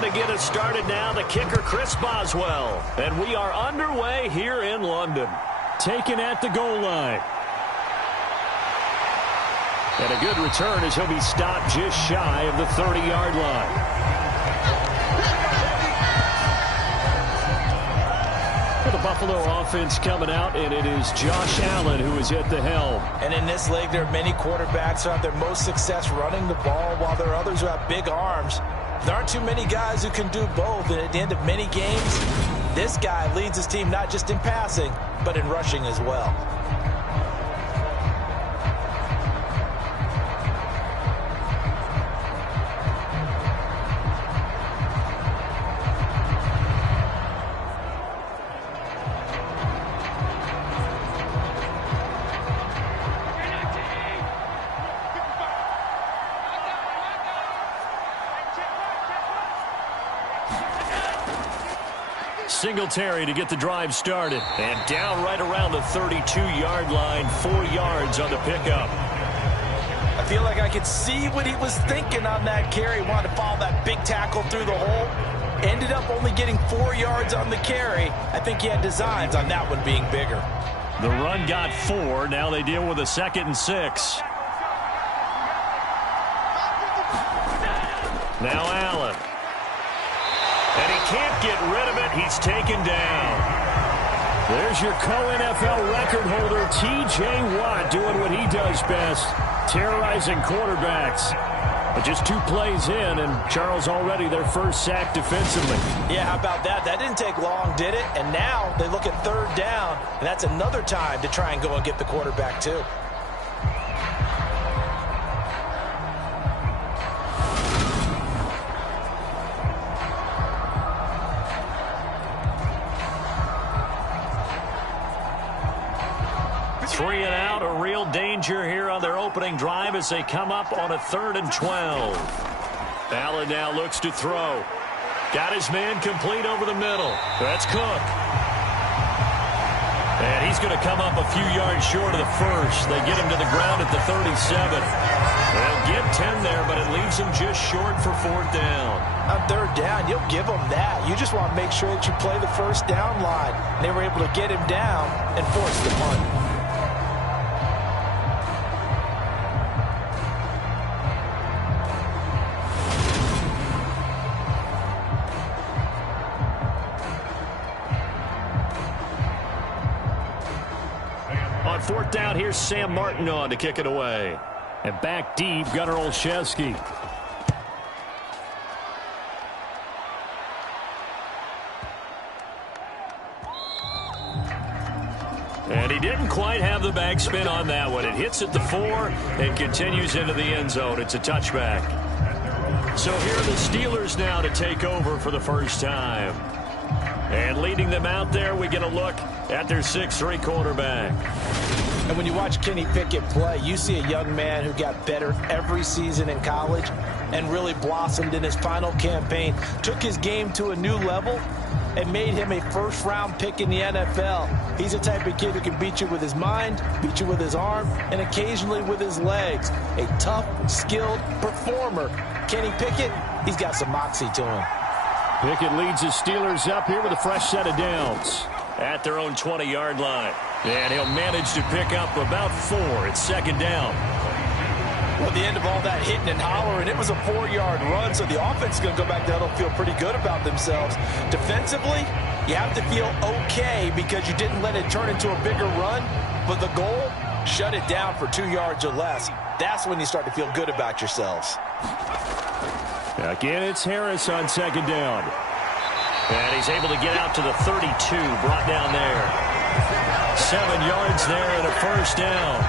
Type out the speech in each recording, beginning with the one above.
on to get us started now, the kicker, Chris Boswell. And we are underway here in London. Taken at the goal line. And a good return as he'll be stopped just shy of the 30-yard line. For the Buffalo offense coming out, and it is Josh Allen who is at the helm. And in this league, there are many quarterbacks who have their most success running the ball, while there are others who have big arms. There aren't too many guys who can do both, and at the end of many games, this guy leads his team not just in passing, but in rushing as well. Singletary to get the drive started. And down right around the 32-yard line, 4 yards on the pickup. I feel like I could see what he was thinking on that carry. Wanted to follow that big tackle through the hole. Ended up only getting 4 yards on the carry. I think he had designs on that one being bigger. The run got 4. Now they deal with a 2nd and 6. Now Allen. And he can't get rid of it. He's taken down. There's your co-NFL record holder, T.J. Watt, doing what he does best, terrorizing quarterbacks. But just 2 plays in, and Charles already their first sack defensively. Yeah, how about that? That didn't take long, did it? And now they look at 3rd down, and that's another time to try and go and get the quarterback too. Three and out, a real danger here on their opening drive as they come up on a 3rd and 12. Allen now looks to throw. Got his man complete over the middle. That's Cook. And he's going to come up a few yards short of the first. They get him to the ground at the 37. They'll get 10 there, but it leaves him just short for 4th down. On 3rd down, you'll give them that. You just want to make sure that you play the 1st down line. They were able to get him down and force the punt. On 4th down, here's Sam Martin on to kick it away. And back deep, Gunnar Olszewski. And he didn't quite have the backspin on that one. It hits at the 4 and continues into the end zone. It's a touchback. So here are the Steelers now to take over for the first time. And leading them out there, we get a look at their 6'3" quarterback. And when you watch Kenny Pickett play, you see a young man who got better every season in college and really blossomed in his final campaign, took his game to a new level, and made him a first-round pick in the NFL. He's the type of kid who can beat you with his mind, beat you with his arm, and occasionally with his legs. A tough, skilled performer. Kenny Pickett, he's got some moxie to him. Pickett leads his Steelers up here with a fresh set of downs at their own 20-yard line. And he'll manage to pick up about 4. It's 2nd down. Well, at the end of all that hitting and hollering, it was a 4-yard run, so the offense is going to go back there and feel pretty good about themselves. Defensively, you have to feel okay because you didn't let it turn into a bigger run, but the goal, shut it down for 2 yards or less. That's when you start to feel good about yourselves. Again, it's Harris on 2nd down. And he's able to get out to the 32, brought down there. 7 yards there and a 1st down.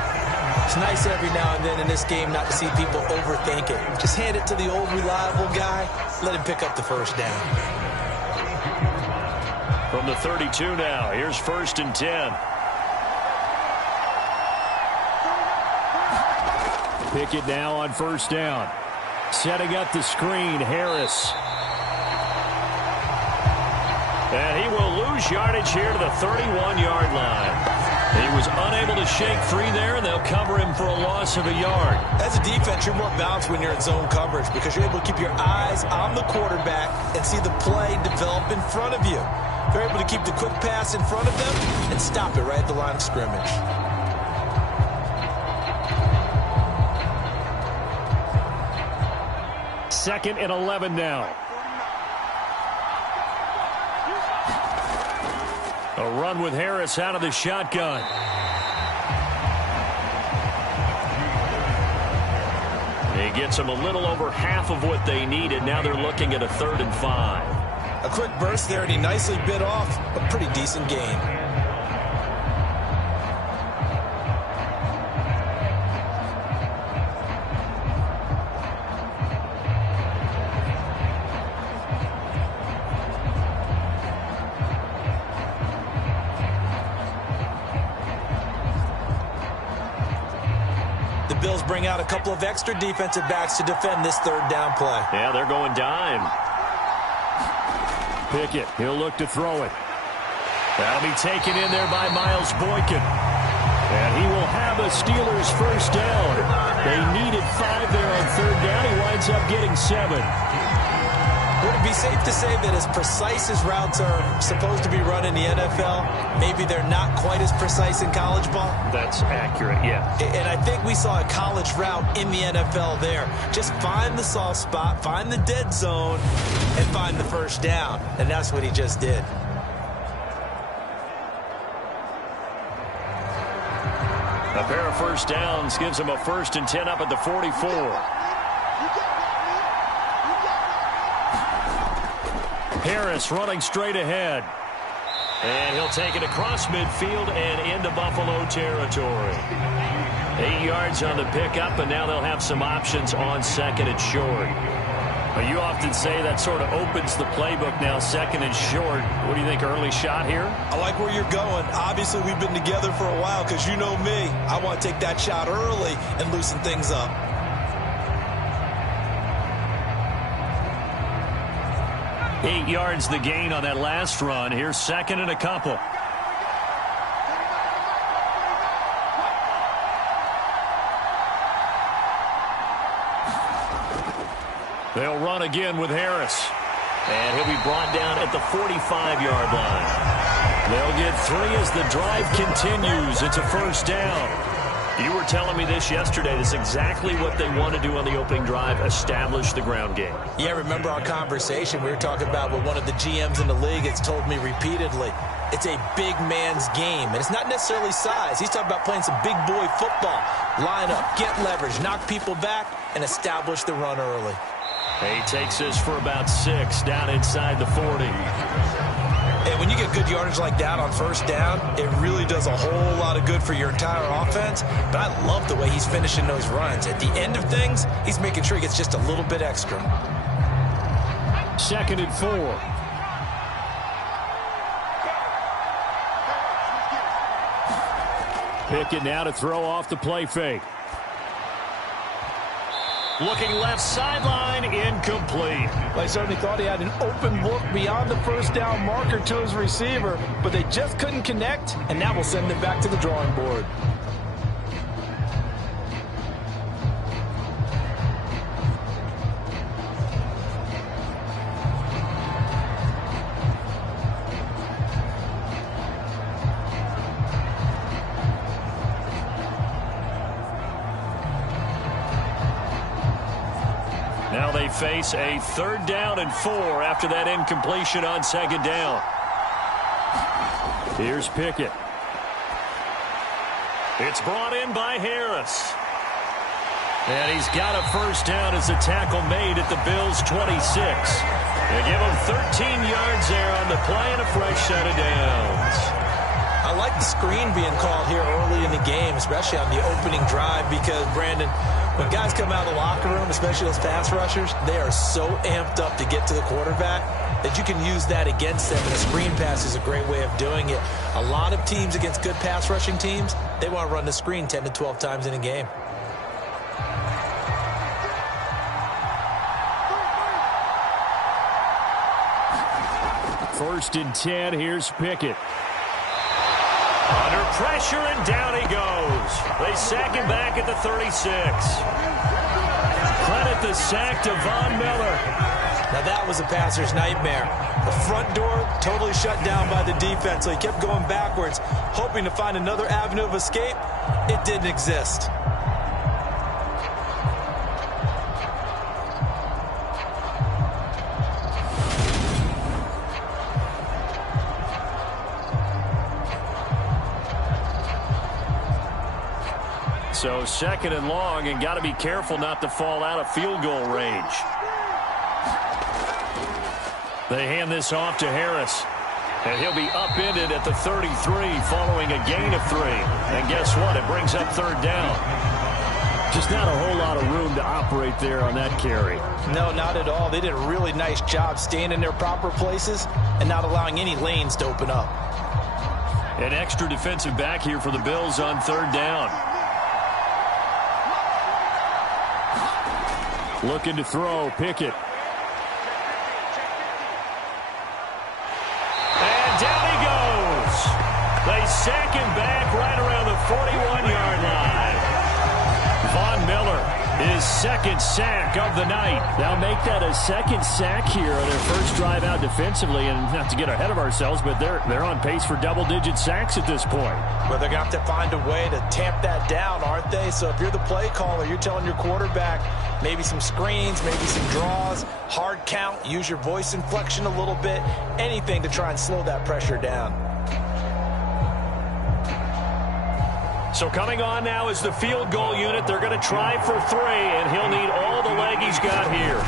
It's nice every now and then in this game not to see people overthink it. Just hand it to the old reliable guy, let him pick up the 1st down. From the 32 now, here's 1st and 10. Pickett now on 1st down. Setting up the screen, Harris. And he will lose yardage here to the 31-yard line. He was unable to shake free there, and they'll cover him for a loss of a yard. As a defense, you're more balanced when you're in zone coverage because you're able to keep your eyes on the quarterback and see the play develop in front of you. You're able to keep the quick pass in front of them and stop it right at the line of scrimmage. Second and 11 now. A run with Harris out of the shotgun. He gets them a little over half of what they needed. Now they're looking at a 3rd and 5. A quick burst there, and he nicely bit off a pretty decent gain. Bills bring out a couple of extra defensive backs to defend this 3rd down play. Yeah, they're going dime. Pickett, he'll look to throw it. That'll be taken in there by Miles Boykin. And he will have a Steelers first down. They needed 5 there on 3rd down. He winds up getting 7. Would it be safe to say that as precise as routes are supposed to be run in the NFL, maybe they're not quite as precise in college ball? That's accurate, yeah. And I think we saw a college route in the NFL there. Just find the soft spot, find the dead zone, and find the first down. And that's what he just did. A pair of first downs gives him a 1st and 10 up at the 44. Harris running straight ahead. And he'll take it across midfield and into Buffalo territory. 8 yards on the pickup, and now they'll have some options on 2nd and short. But you often say that sort of opens the playbook now, 2nd and short. What do you think, early shot here? I like where you're going. Obviously, we've been together for a while because you know me. I want to take that shot early and loosen things up. Eight yards the gain on that last run. Here's 2nd and a couple. They'll run again with Harris. And he'll be brought down at the 45-yard line. They'll get 3 as the drive continues. It's a first down. You were telling me this yesterday. This is exactly what they want to do on the opening drive, establish the ground game. Yeah, remember our conversation? We were talking about what one of the GMs in the league has told me repeatedly. It's a big man's game, and it's not necessarily size. He's talking about playing some big boy football. Line up, get leverage, knock people back, and establish the run early. He takes this for about 6 down inside the 40. And when you get good yardage like that on first down, it really does a whole lot of good for your entire offense. But I love the way he's finishing those runs. At the end of things, he's making sure he gets just a little bit extra. 2nd and 4. Pickett now to throw off the play fake. Looking left sideline, incomplete. They certainly thought he had an open look beyond the first down marker to his receiver, but they just couldn't connect, and that will send them back to the drawing board. Now they face a 3rd down and 4 after that incompletion on 2nd down. Here's Pickett. It's brought in by Harris. And he's got a first down as a tackle made at the Bills' 26. They give him 13 yards there on the play and a fresh set of downs. I like the screen being called here early in the game, especially on the opening drive, because, Brandon, when guys come out of the locker room, especially those pass rushers, they are so amped up to get to the quarterback that you can use that against them, and a screen pass is a great way of doing it. A lot of teams against good pass rushing teams, they want to run the screen 10 to 12 times in a game. First and 10, here's Pickett. Under pressure, and down he goes. They sack him back at the 36. Credit the sack to Von Miller. Now that was a passer's nightmare. The front door totally shut down by the defense, so he kept going backwards, hoping to find another avenue of escape. It didn't exist. So second and long, and got to be careful not to fall out of field goal range. They hand this off to Harris. And he'll be upended at the 33 following a gain of 3. And guess what? It brings up third down. Just not a whole lot of room to operate there on that carry. No, not at all. They did a really nice job staying in their proper places and not allowing any lanes to open up. An extra defensive back here for the Bills on third down. Looking to throw, Pickett. And down he goes. They sack him back right around the 41-yard line. Von Miller, his second sack of the night. Now make that a second sack here on their first drive out defensively. And not to get ahead of ourselves, but they're on pace for double-digit sacks at this point. Well, they're going to have to find a way to tamp that down, aren't they? So if you're the play caller, you're telling your quarterback maybe some screens, maybe some draws, hard count, use your voice inflection a little bit, anything to try and slow that pressure down. So coming on now is the field goal unit. They're going to try for 3, and he'll need all the leg he's got here.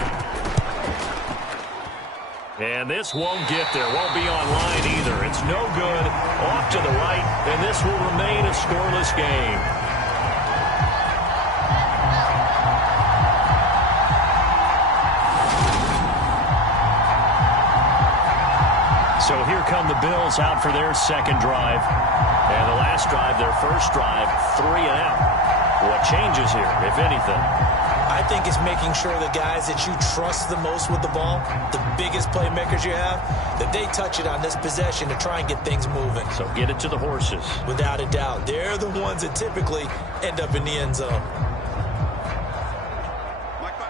And this won't get there, won't be on line either. It's no good, off to the right, and this will remain a scoreless game. So here come the Bills out for their second drive. And the last drive, their first drive, 3 and out. What changes here, if anything? I think it's making sure the guys that you trust the most with the ball, the biggest playmakers you have, that they touch it on this possession to try and get things moving. So get it to the horses. Without a doubt. They're the ones that typically end up in the end zone.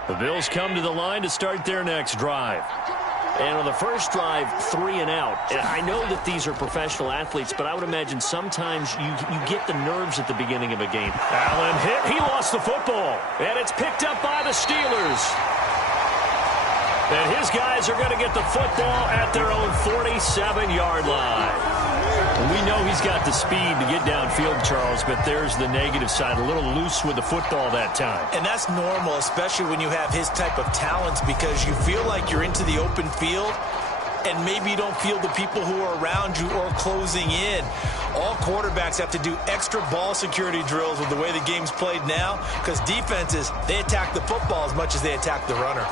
The Bills come to the line to start their next drive. And on the first drive, 3 and out. And I know that these are professional athletes, but I would imagine sometimes you get the nerves at the beginning of a game. Allen hit. He lost the football. And it's picked up by the Steelers. And his guys are going to get the football at their own 47-yard line. We know he's got the speed to get downfield, Charles, but there's the negative side. A little loose with the football that time. And that's normal, especially when you have his type of talents, because you feel like you're into the open field and maybe you don't feel the people who are around you or closing in. All quarterbacks have to do extra ball security drills with the way the game's played now, because defenses, they attack the football as much as they attack the runner.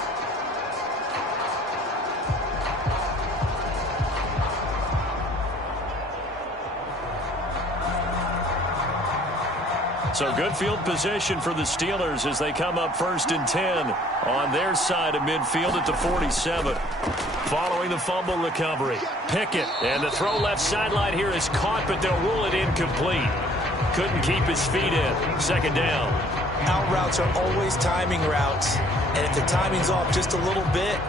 So good field position for the Steelers as they come up 1st and 10 on their side of midfield at the 47. Following the fumble recovery, Pickett, and the throw left sideline here is caught, but they'll rule it incomplete. Couldn't keep his feet in. Second down. Out routes are always timing routes, and if the timing's off just a little bit,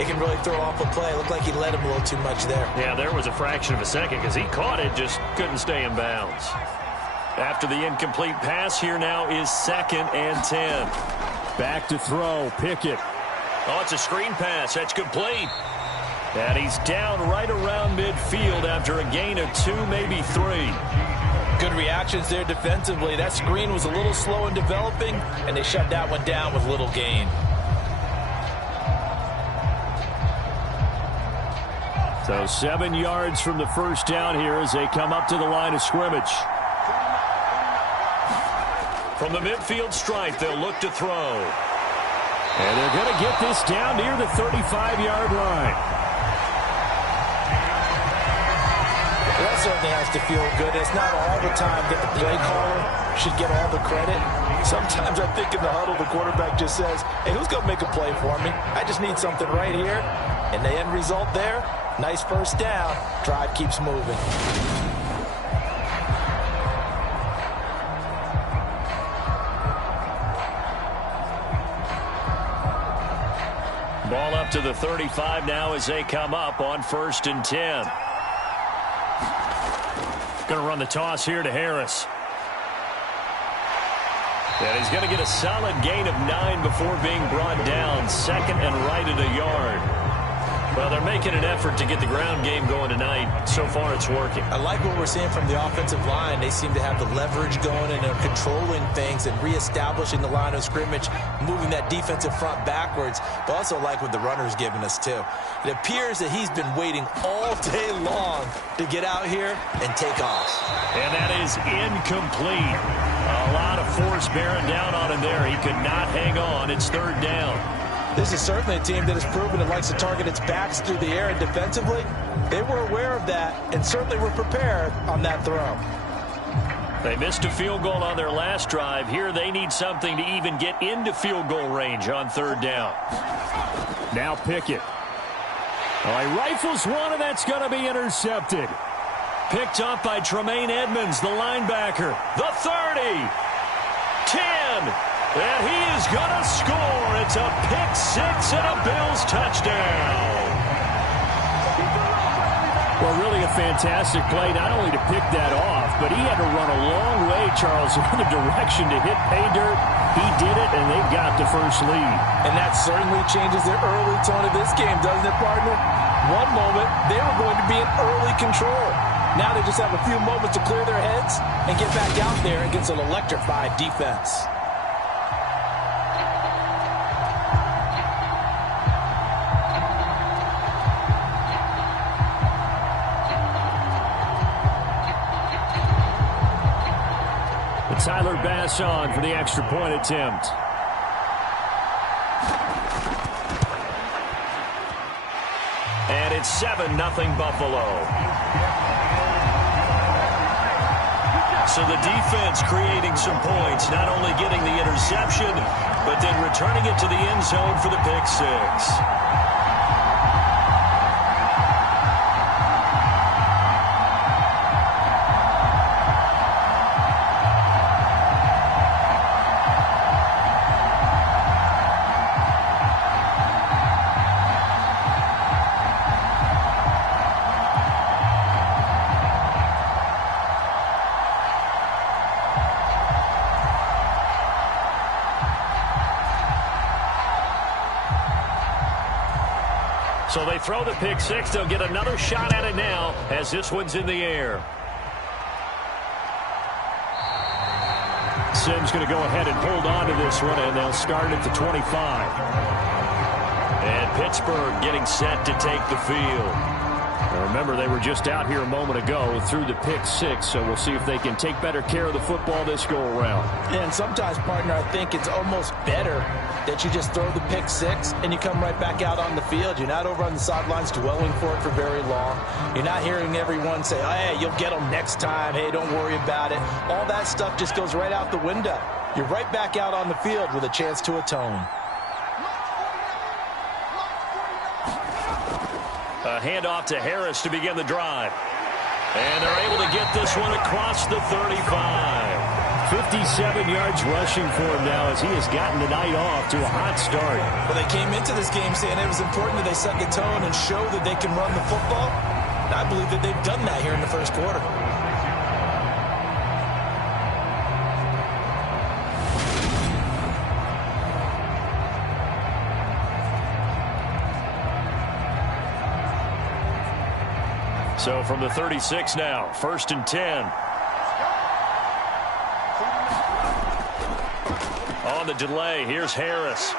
it can really throw off a play. It looked like he let him a little too much there. Yeah, there was a fraction of a second because he caught it, just couldn't stay in bounds. After the incomplete pass, here now is 2nd and 10. Back to throw, Pickett. Oh, it's a screen pass. That's complete. And he's down right around midfield after a gain of 2, maybe 3. Good reactions there defensively. That screen was a little slow in developing, and they shut that one down with little gain. So 7 yards from the first down here as they come up to the line of scrimmage. From the midfield stripe, they'll look to throw. And they're going to get this down near the 35-yard line. That certainly has to feel good. It's not all the time that the play caller should get all the credit. Sometimes I think in the huddle, the quarterback just says, hey, who's going to make a play for me? I just need something right here. And the end result there, nice first down. Drive keeps moving. to the 35 now as they come up on 1st and 10. Going to run the toss here to Harris. And he's going to get a solid gain of 9 before being brought down. 2nd and right at a yard. Well, they're making an effort to get the ground game going tonight. So far, it's working. I like what we're seeing from the offensive line. They seem to have the leverage going, and they're controlling things and reestablishing the line of scrimmage, moving that defensive front backwards. But also like what the runner's giving us, too. It appears that he's been waiting all day long to get out here and take off. And that is incomplete. A lot of force bearing down on him there. He could not hang on. It's 3rd down. This is certainly a team that has proven it likes to target its backs through the air, and defensively, they were aware of that and certainly were prepared on that throw. They missed a field goal on their last drive. Here they need something to even get into field goal range on 3rd down. Now Pickett. Oh, he rifles one, and that's going to be intercepted. Picked up by Tremaine Edmonds, the linebacker. The 30. 10. And he is going to score. It's a pick-6 and a Bills touchdown. Well, really a fantastic play, not only to pick that off, but he had to run a long way, Charles, in the direction to hit pay dirt. He did it, and they've got the first lead. And that certainly changes the early tone of this game, doesn't it, partner? One moment, they were going to be in early control. Now they just have a few moments to clear their heads and get back out there against an electrified defense. Tyler Bass on for the extra point attempt. And it's 7-0 Buffalo. So the defense creating some points, not only getting the interception, but then returning it to the end zone for the pick-6. So they throw the pick-6. They'll get another shot at it now as this one's in the air. Sims going to go ahead and hold on to this one, and they'll start at the 25. And Pittsburgh getting set to take the field. Now remember, they were just out here a moment ago through the pick-6, so we'll see if they can take better care of the football this go-around. And sometimes, partner, I think it's almost better that you just throw the pick-6 and you come right back out on the field. You're not over on the sidelines dwelling for it for very long. You're not hearing everyone say, oh, hey, you'll get them next time. Hey, don't worry about it. All that stuff just goes right out the window. You're right back out on the field with a chance to atone. A handoff to Harris to begin the drive. And they're able to get this one across the 35. 57 yards rushing for him now as he has gotten the night off to a hot start. Well, they came into this game saying it was important that they set the tone and show that they can run the football. And I believe that they've done that here in the first quarter. So from the 36 now, 1st and 10. On the delay, here's Harris.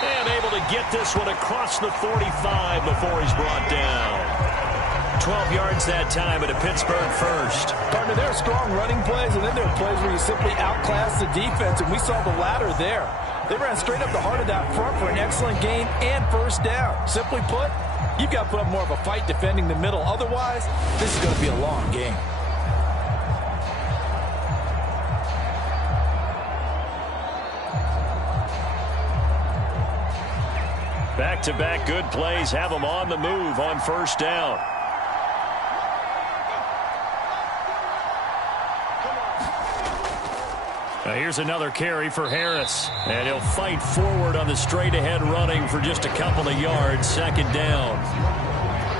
And able to get this one across the 45 before he's brought down. 12 yards that time at a Pittsburgh first. Partner, there are strong running plays, and then there are plays where you simply outclass the defense, and we saw the latter there. They ran straight up the heart of that front for an excellent gain and first down. Simply put, you've got to put up more of a fight defending the middle. Otherwise, this is going to be a long game. Back-to-back good plays have them on the move on first down. Now here's another carry for Harris. And he'll fight forward on the straight-ahead running for just a couple of yards. Second down.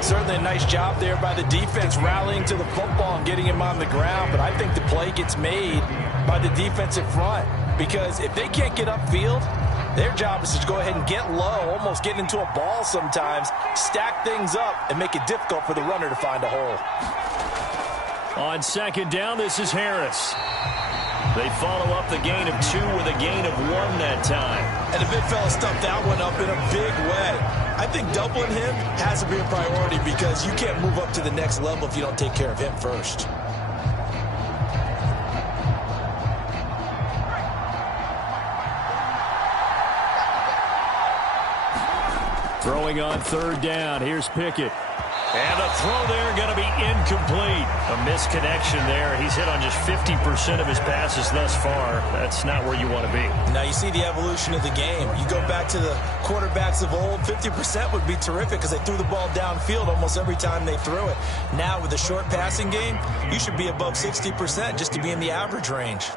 Certainly a nice job there by the defense rallying to the football and getting him on the ground. But I think the play gets made by the defensive front. Because if they can't get upfield, their job is to go ahead and get low, almost get into a ball sometimes, stack things up, and make it difficult for the runner to find a hole. On second down, this is Harris. They follow up the gain of 2 with a gain of 1 that time. And the big fella stuffed that one up in a big way. I think doubling him has to be a priority because you can't move up to the next level if you don't take care of him first. Throwing on third down. Here's Pickett. And the throw there going to be incomplete. A misconnection there. He's hit on just 50% of his passes thus far. That's not where you want to be. Now you see the evolution of the game. You go back to the quarterbacks of old, 50% would be terrific because they threw the ball downfield almost every time they threw it. Now with the short passing game, you should be above 60% just to be in the average range.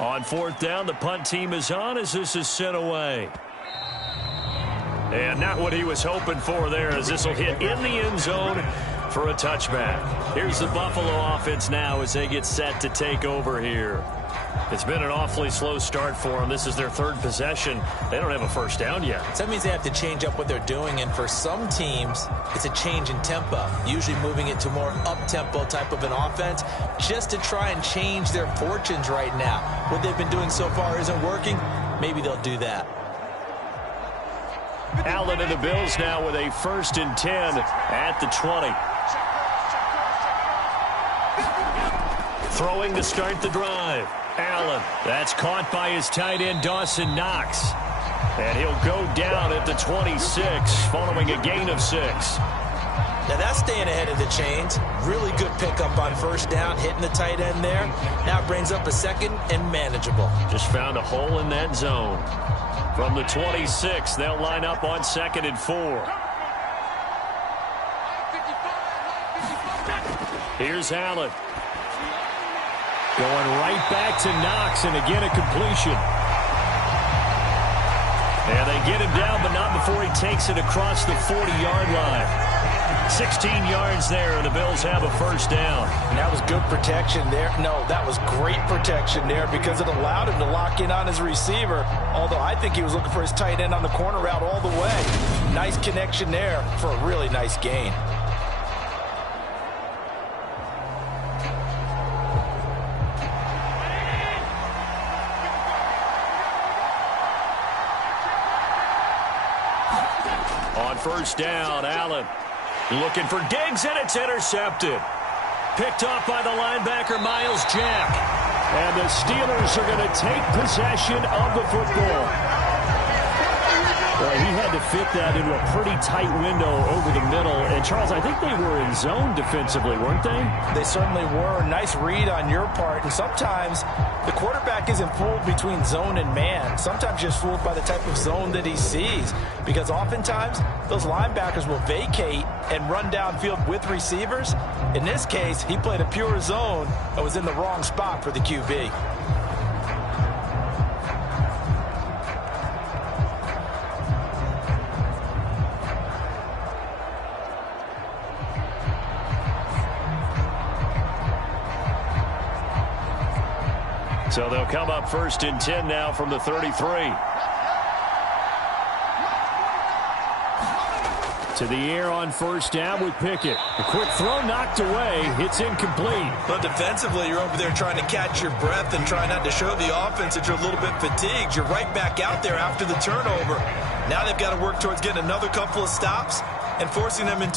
On fourth down, the punt team is on as this is sent away. And not what he was hoping for there as this will hit in the end zone for a touchback. Here's the Buffalo offense now as they get set to take over here. It's been an awfully slow start for them. This is their third possession. They don't have a first down yet. So that means they have to change up what they're doing, and for some teams, it's a change in tempo, usually moving it to more up-tempo type of an offense just to try and change their fortunes right now. What they've been doing so far isn't working. Maybe they'll do that. Allen and the Bills now with a 1st and 10 at the 20. Throwing to start the drive. Allen. That's caught by his tight end, Dawson Knox. And he'll go down at the 26 following a gain of 6. Now that's staying ahead of the chains. Really good pickup on first down, hitting the tight end there. Now brings up a second and manageable. Just found a hole in that zone. From the 26, they'll line up on 2nd and 4. Here's Allen. Going right back to Knox, and again a completion. And they get him down, but not before he takes it across the 40-yard line. 16 yards there, and the Bills have a first down. And that was good protection there. No, that was great protection there because it allowed him to lock in on his receiver, although I think he was looking for his tight end on the corner route all the way. Nice connection there for a really nice gain. On first down, Allen looking for Diggs, and it's intercepted. Picked off by the linebacker, Miles Jack. And the Steelers are going to take possession of the football. Boy, he had to fit that into a pretty tight window over the middle. And, Charles, I think they were in zone defensively, weren't they? They certainly were. Nice read on your part. And sometimes the quarterback isn't fooled between zone and man. Sometimes just fooled by the type of zone that he sees. Because oftentimes, those linebackers will vacate and run downfield with receivers. In this case, he played a pure zone and was in the wrong spot for the QB. So they'll come up 1st and 10 now from the 33. To the air on first down with Pickett. A quick throw knocked away. It's incomplete. But defensively, you're over there trying to catch your breath and try not to show the offense that you're a little bit fatigued. You're right back out there after the turnover. Now they've got to work towards getting another couple of stops and forcing them into